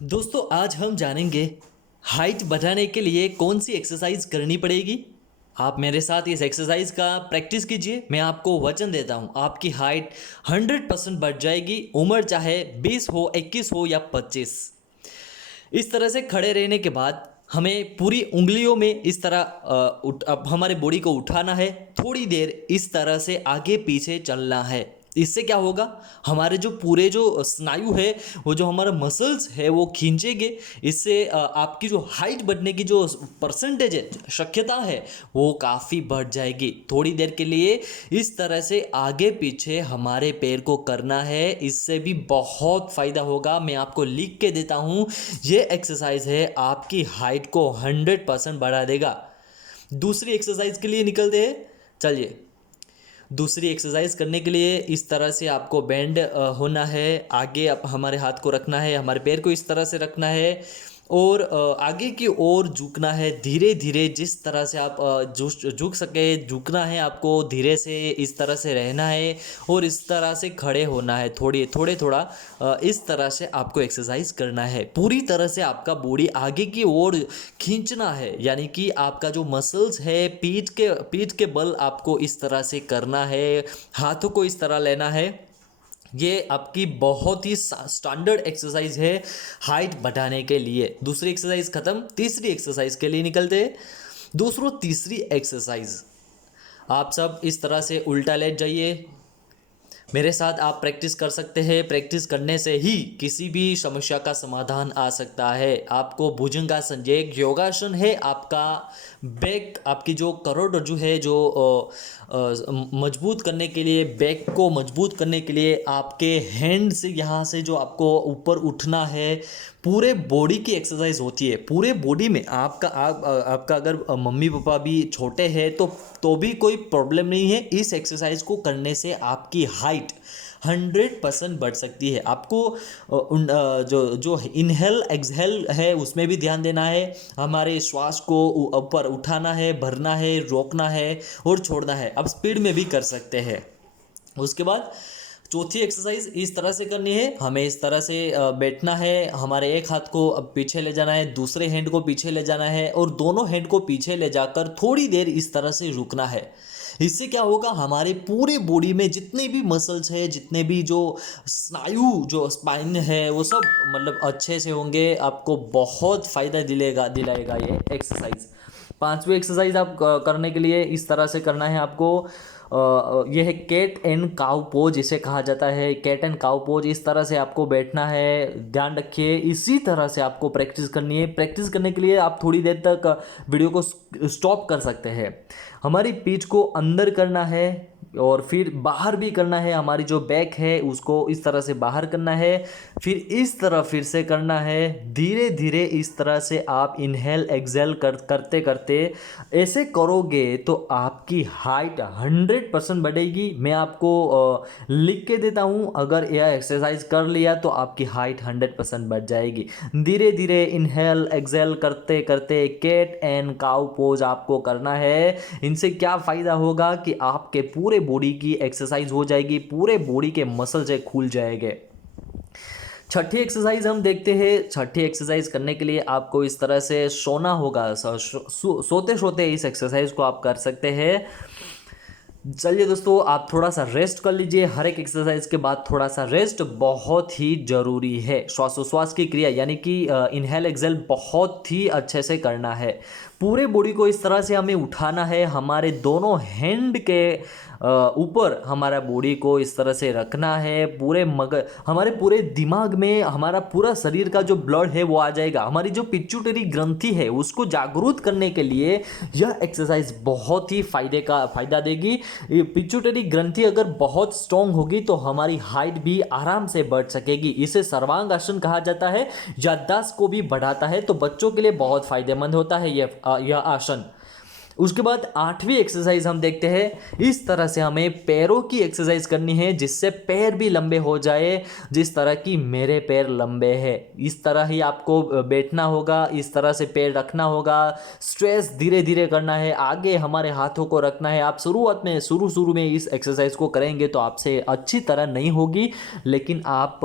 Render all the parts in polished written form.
दोस्तों आज हम जानेंगे हाइट बढ़ाने के लिए कौन सी एक्सरसाइज करनी पड़ेगी। आप मेरे साथ इस एक्सरसाइज का प्रैक्टिस कीजिए। मैं आपको वचन देता हूँ आपकी हाइट 100% बढ़ जाएगी। उम्र चाहे 20 हो, 21 हो या 25। इस तरह से खड़े रहने के बाद हमें पूरी उंगलियों में इस तरह अब हमारे बॉडी को उठाना है। थोड़ी देर इस तरह से आगे पीछे चलना है। इससे क्या होगा, हमारे जो पूरे जो स्नायु है, वो जो हमारा मसल्स है वो खींचेंगे। इससे आपकी जो हाइट बढ़ने की जो परसेंटेज है, शक्यता है, वो काफ़ी बढ़ जाएगी। थोड़ी देर के लिए इस तरह से आगे पीछे हमारे पैर को करना है। इससे भी बहुत फ़ायदा होगा। मैं आपको लिख के देता हूँ, ये एक्सरसाइज है आपकी हाइट को 100% बढ़ा देगा। दूसरी एक्सरसाइज के लिए निकलते हैं। चलिए, दूसरी एक्सरसाइज करने के लिए इस तरह से आपको बेंड होना है। आगे आप हमारे हाथ को रखना है, हमारे पैर को इस तरह से रखना है और आगे की ओर झुकना है धीरे धीरे। जिस तरह से आप झुक सके झुकना है आपको, धीरे से इस तरह से रहना है और इस तरह से खड़े होना है। थोड़ा इस तरह से आपको एक्सरसाइज करना है। पूरी तरह से आपका बॉडी आगे की ओर खींचना है, यानी कि आपका जो मसल्स है पीठ के बल आपको इस तरह से करना है। हाथों को इस तरह लेना है। ये आपकी बहुत ही स्टैंडर्ड एक्सरसाइज है हाइट बढ़ाने के लिए। दूसरी एक्सरसाइज खत्म, तीसरी एक्सरसाइज के लिए निकलते हैं। दूसरों तीसरी एक्सरसाइज, आप सब इस तरह से उल्टा लेट जाइए। मेरे साथ आप प्रैक्टिस कर सकते हैं। प्रैक्टिस करने से ही किसी भी समस्या का समाधान आ सकता है। आपको भुजंगासन, ये एक योगासन है। आपका बैक, आपकी जो करोड़रज्जु है, जो मजबूत करने के लिए, बैक को मजबूत करने के लिए आपके हैंड से यहाँ से जो आपको ऊपर उठना है, पूरे बॉडी की एक्सरसाइज होती है। पूरे बॉडी में आपका अगर मम्मी पापा भी छोटे हैं तो भी कोई प्रॉब्लम नहीं है। इस एक्सरसाइज को करने से आपकी हाइट 100% बढ़ सकती है। आपको जो जो इनहेल एक्सहेल है उसमें भी ध्यान देना है। हमारे श्वास को ऊपर उठाना है, भरना है, रोकना है और छोड़ना है। अब स्पीड में भी कर सकते हैं। उसके बाद चौथी एक्सरसाइज इस तरह से करनी है। हमें इस तरह से बैठना है। हमारे एक हाथ को अब पीछे ले जाना है, दूसरे हैंड को पीछे ले जाना है और दोनों हैंड को पीछे ले जाकर थोड़ी देर इस तरह से रुकना है। इससे क्या होगा, हमारे पूरे बॉडी में जितने भी मसल्स है, जितने भी जो स्नायु, जो स्पाइन है, वो सब मतलब अच्छे से होंगे। आपको बहुत फ़ायदा दिलाएगा ये एक्सरसाइज। पांचवी एक्सरसाइज आप करने के लिए इस तरह से करना है आपको। यह है कैट एंड काउ पोज, इसे कहा जाता है कैट एंड काउ पोज। इस तरह से आपको बैठना है। ध्यान रखिए, इसी तरह से आपको प्रैक्टिस करनी है। प्रैक्टिस करने के लिए आप थोड़ी देर तक वीडियो को स्टॉप कर सकते हैं। हमारी पीठ को अंदर करना है और फिर बाहर भी करना है। हमारी जो बैक है उसको इस तरह से बाहर करना है, फिर इस तरह फिर से करना है। धीरे धीरे इस तरह से आप इनहेल एक्सहेल करते करते ऐसे करोगे तो आपकी हाइट 100% बढ़ेगी। मैं आपको लिख के देता हूँ, अगर यह एक्सरसाइज कर लिया तो आपकी हाइट 100% बढ़ जाएगी। धीरे धीरे इनहेल एक्सहेल करते करते कैट एंड काउ पोज आपको करना है। इनसे क्या फ़ायदा होगा कि आपके पूरे बॉडी की एक्सरसाइज हो जाएगी, पूरे बॉडी के मसल से खुल जाएंगे। छठी एक्सरसाइज हम देखते हैं। छठी एक्सरसाइज करने के लिए आपको इस तरह से सोना होगा। सोते सोते इस एक्सरसाइज को आप कर सकते हैं। चलिए दोस्तों, आप थोड़ा सा रेस्ट कर लीजिए। हर एक एक्सरसाइज के बाद थोड़ा सा रेस्ट बहुत ही ज़रूरी है। श्वासोश्वास की क्रिया यानी कि इनहेल एक्सहेल बहुत ही अच्छे से करना है। पूरे बॉडी को इस तरह से हमें उठाना है। हमारे दोनों हैंड के ऊपर हमारा बॉडी को इस तरह से रखना है। हमारे पूरे दिमाग में हमारा पूरा शरीर का जो ब्लड है वो आ जाएगा। हमारी जो पिट्यूटरी ग्रंथि है उसको जागरूक करने के लिए यह एक्सरसाइज बहुत ही फ़ायदा देगी। ये पिट्यूटरी ग्रंथि अगर बहुत स्ट्रांग होगी तो हमारी हाइट भी आराम से बढ़ सकेगी। इसे सर्वांग आसन कहा जाता है। याददाश्त को भी बढ़ाता है, तो बच्चों के लिए बहुत फायदेमंद होता है यह आसन। उसके बाद 8वीं एक्सरसाइज हम देखते हैं। इस तरह से हमें पैरों की एक्सरसाइज करनी है जिससे पैर भी लंबे हो जाए, जिस तरह की मेरे पैर लंबे हैं। इस तरह ही आपको बैठना होगा, इस तरह से पैर रखना होगा, स्ट्रेस धीरे धीरे करना है, आगे हमारे हाथों को रखना है। आप शुरू में इस एक्सरसाइज को करेंगे तो आपसे अच्छी तरह नहीं होगी, लेकिन आप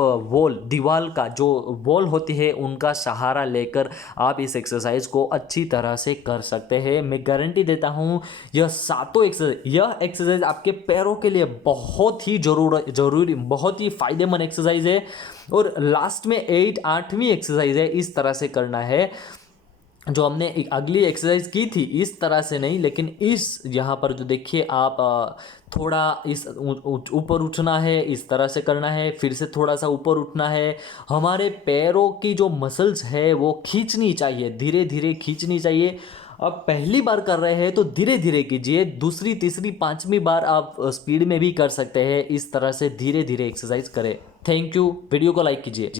दीवार का जो वॉल होती है उनका सहारा लेकर आप इस एक्सरसाइज को अच्छी तरह से कर सकते हैं। मैं गारंटी देता हूं यह यह एक्सरसाइज आपके पैरों के लिए बहुत ही जरूरी बहुत ही फायदेमंद एक्सरसाइज है। और लास्ट में 8वीं एक्सरसाइज है, इस तरह से करना है। जो हमने एक अगली एक्सरसाइज की थी इस तरह से नहीं, लेकिन इस यहाँ पर जो देखिए आप थोड़ा इस ऊपर उठना है, इस तरह से करना है, फिर से थोड़ा सा ऊपर उठना है। हमारे पैरों की जो मसल्स है वो खींचनी चाहिए, धीरे धीरे खींचनी चाहिए। अब पहली बार कर रहे हैं तो धीरे धीरे कीजिए, दूसरी तीसरी पांचवी बार आप स्पीड में भी कर सकते हैं। इस तरह से धीरे धीरे एक्सरसाइज करें। Thank you. वीडियो को लाइक कीजिए।